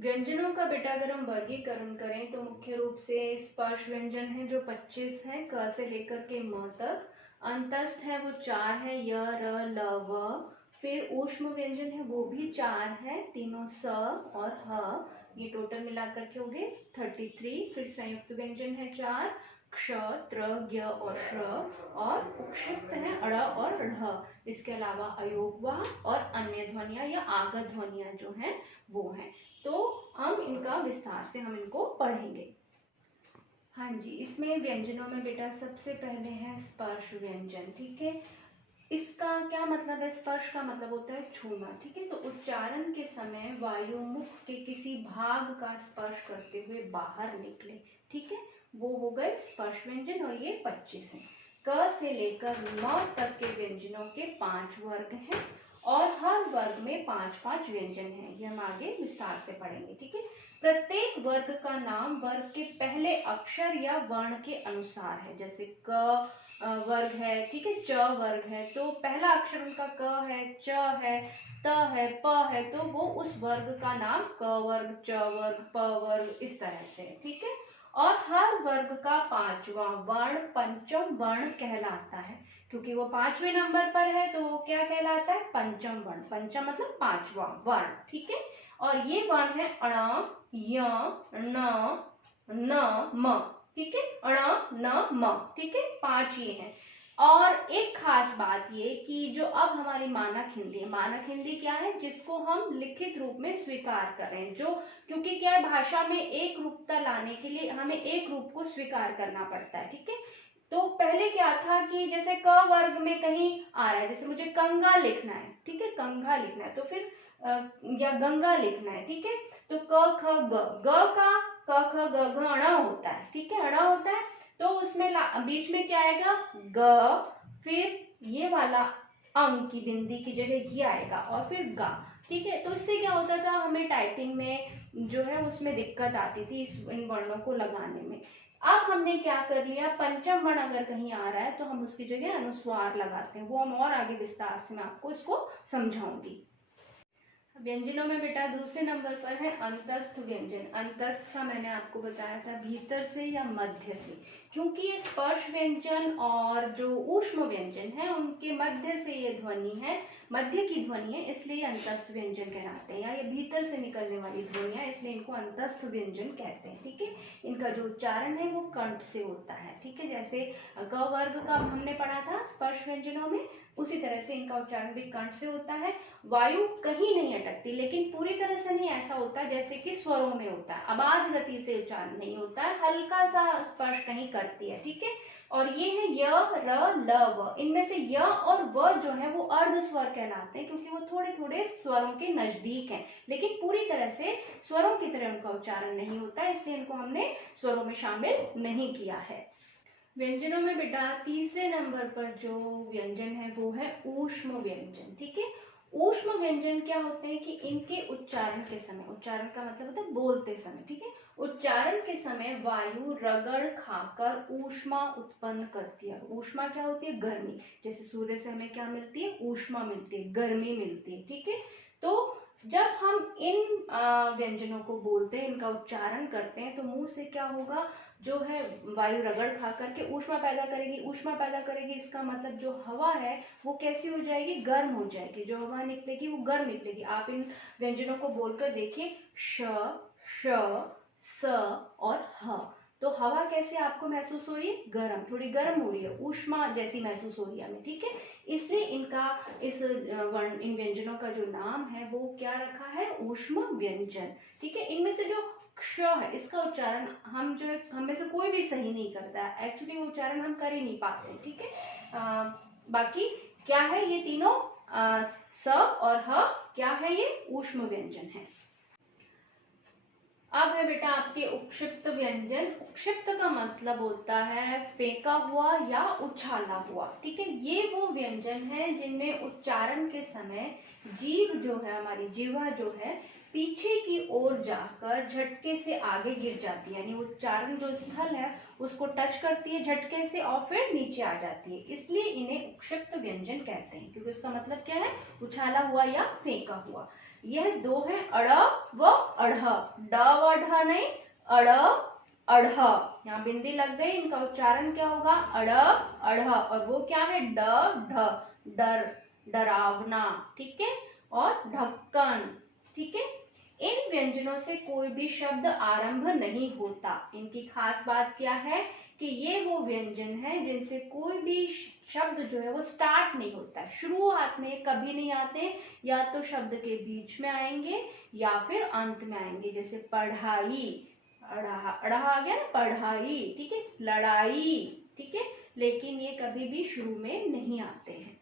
व्यंजनों का बेटा अगर हम वर्गीकरण करें तो मुख्य रूप से स्पर्श व्यंजन है जो 25 है, क से लेकर के म तक। अंतस्थ है वो 4 है, य र ल व। फिर ऊष्म व्यंजन है वो भी 4 है, तीनों स और ह। ये टोटल मिलाकर के हो गए 33। फिर संयुक्त व्यंजन है 4, क्ष, त्र, ज्ञ और श्र। और उपक्षिप्त है अड़ और ढ़। इसके अलावा अयोगवाह और अन्य ध्वनियां या आगत ध्वनियां जो हैं वो हैं। तो हम इनका विस्तार से हम इनको पढ़ेंगे। हाँ जी, इसमें व्यंजनों में बेटा सबसे पहले है स्पर्श व्यंजन। ठीक है, इसका क्या मतलब है? स्पर्श का मतलब होता है छूना। ठीक है, तो उच्चारण के समय वायु मुख के किसी भाग का स्पर्श करते हुए बाहर निकले। ठीक है, वो हो गए स्पर्श व्यंजन और ये 25 हैं। क से लेकर म तक के व्यंजनों के 5 वर्ग हैं और हर वर्ग में 5-5 व्यंजन हैं। ये हम आगे विस्तार से पढ़ेंगे। ठीक है, प्रत्येक वर्ग का नाम वर्ग के पहले अक्षर या वर्ण के अनुसार है। जैसे क वर्ग है, ठीक है, च वर्ग है तो पहला अक्षर उनका क है, च है, त है, प है, तो वो उस वर्ग का नाम क वर्ग, च वर्ग, प वर्ग इस तरह से। ठीक है, और हर वर्ग का 5वां वर्ण पंचम वर्ण कहलाता है। क्योंकि वो 5वें नंबर पर है तो वो क्या कहलाता है? पंचम वर्ण। पंचम मतलब 5वां वर्ण। ठीक है, और ये वर्ण है अण, य, न, म। ठीक है, अण, न, म। ठीक है, 5 ये हैं। और एक खास बात ये कि जो अब हमारी मानक हिंदी है, मानक हिंदी क्या है? जिसको हम लिखित रूप में स्वीकार करें। जो क्योंकि क्या है, भाषा में एक रूपता लाने के लिए हमें एक रूप को स्वीकार करना पड़ता है। ठीक है, तो पहले क्या था कि जैसे क वर्ग में कहीं आ रहा है, जैसे मुझे कंगा लिखना है, ठीक है, कंघा लिखना है, तो फिर या गंगा लिखना है। ठीक है, तो क ख ग का क ख ग घ अणा होता है। ठीक है, अणा होता है तो उसमें बीच में क्या आएगा? ग, फिर ये वाला अंग की बिंदी की जगह ये आएगा और फिर गा। ठीक है, तो इससे क्या होता था, हमें टाइपिंग में जो है उसमें दिक्कत आती थी इन वर्णों को लगाने में। अब हमने क्या कर लिया, पंचम वर्ण अगर कहीं आ रहा है तो हम उसकी जगह अनुस्वार लगाते हैं। वो हम और आगे विस्तार से मैं आपको इसको समझाऊंगी। व्यंजनों में बेटा दूसरे नंबर पर है अंतस्थ व्यंजन। अंतस्थ का मैंने आपको बताया था भीतर से या मध्य से, क्योंकि ये स्पर्श व्यंजन और जो ऊष्म व्यंजन है उनके मध्य से ये ध्वनि है, मध्य की ध्वनि है, इसलिए अंतस्थ व्यंजन कहलाते हैं। या ये भीतर से निकलने वाली ध्वनियां, इसलिए इनको अंतस्थ व्यंजन कहते हैं। ठीक है, इनका जो उच्चारण है वो कंठ से होता है। ठीक है, जैसे क वर्ग का हमने पढ़ा था स्पर्श व्यंजनों में, उसी तरह से इनका उच्चारण भी कंठ से होता है। वायु कहीं नहीं अटकती, लेकिन पूरी तरह से नहीं ऐसा होता जैसे कि स्वरों में होता है। अबाध गति से उच्चारण नहीं होता है, हल्का सा स्पर्श कहीं करती है। ठीक है, और ये है य, र, ल, व। इनमें से य और व जो है वो अर्ध स्वर कहलाते हैं, क्योंकि वो थोड़े थोड़े स्वरों के नजदीक हैं, लेकिन पूरी तरह से स्वरों की तरह उनका उच्चारण नहीं होता, इसलिए इनको हमने स्वरों में शामिल नहीं किया है। व्यंजनों में बेटा तीसरे नंबर पर जो व्यंजन है वो है ऊष्म व्यंजन। ठीक है, ऊष्म व्यंजन क्या होते हैं कि इनके उच्चारण के समय, उच्चारण का मतलब होता है बोलते समय, ठीक है, उच्चारण के समय वायु रगड़ खाकर ऊष्मा उत्पन्न करती है। ऊष्मा क्या होती है? गर्मी। जैसे सूर्य से हमें क्या मिलती है? ऊष्मा मिलती है, गर्मी मिलती है। ठीक है, तो जब हम इन व्यंजनों को बोलते हैं, इनका उच्चारण करते हैं, तो मुंह से क्या होगा, जो है वायु रगड़ खा करके ऊष्मा पैदा करेगी। ऊष्मा पैदा करेगी, इसका मतलब जो हवा है वो कैसी हो जाएगी? गर्म हो जाएगी। जो हवा निकलेगी वो गर्म निकलेगी। आप इन व्यंजनों को बोलकर देखिए, श, श, स और ह। तो हवा कैसे आपको महसूस हो रही है? गर्म, थोड़ी गर्म हो रही है, ऊष्मा जैसी महसूस हो रही है हमें। ठीक है, इसलिए इनका इस वर्ण, इन व्यंजनों का जो नाम है वो क्या रखा है? ऊष्म व्यंजन। ठीक है, इनमें से जो क्ष है, इसका उच्चारण हम जो है, हम में से कोई भी सही नहीं करता है, एक्चुअली वो उच्चारण हम कर ही नहीं पाते। ठीक है, बाकी क्या है? ये तीनों स और ह क्या है? ये ऊष्म व्यंजन है। अब है बेटा आपके उपक्षिप्त व्यंजन। उपक्षिप्त का मतलब होता है फेंका हुआ या उछाला हुआ। ठीक है, ये वो व्यंजन है जिनमें उच्चारण के समय जीभ जो है, हमारी जिह्वा जो है, पीछे की ओर जाकर झटके से आगे गिर जाती है, यानी उच्चारण जो स्थल है उसको टच करती है झटके से और फिर नीचे आ जाती है, इसलिए इन्हें उपक्षिप्त व्यंजन कहते हैं, क्योंकि इसका मतलब क्या है? उछाला हुआ या फेंका हुआ। यह दो है अड़ व अढ़, ड व ढ नहीं, अड़ अढ़। यहाँ बिंदी लग गई, इनका उच्चारण क्या होगा, अड़ अढ़। और वो क्या है, ड ढ, डर, डरावना, ठीक है, और ढक्कन, ठीक है। इन व्यंजनों से कोई भी शब्द आरंभ नहीं होता। इनकी खास बात क्या है कि ये वो व्यंजन है जिनसे कोई भी शब्द जो है वो स्टार्ट नहीं होता है, शुरुआत में कभी नहीं आते, या तो शब्द के बीच में आएंगे या फिर अंत में आएंगे। जैसे पढ़ाई, अड़ा अड़ा आ गया ना, पढ़ाई, ठीक है, लड़ाई, ठीक है, लेकिन ये कभी भी शुरू में नहीं आते हैं।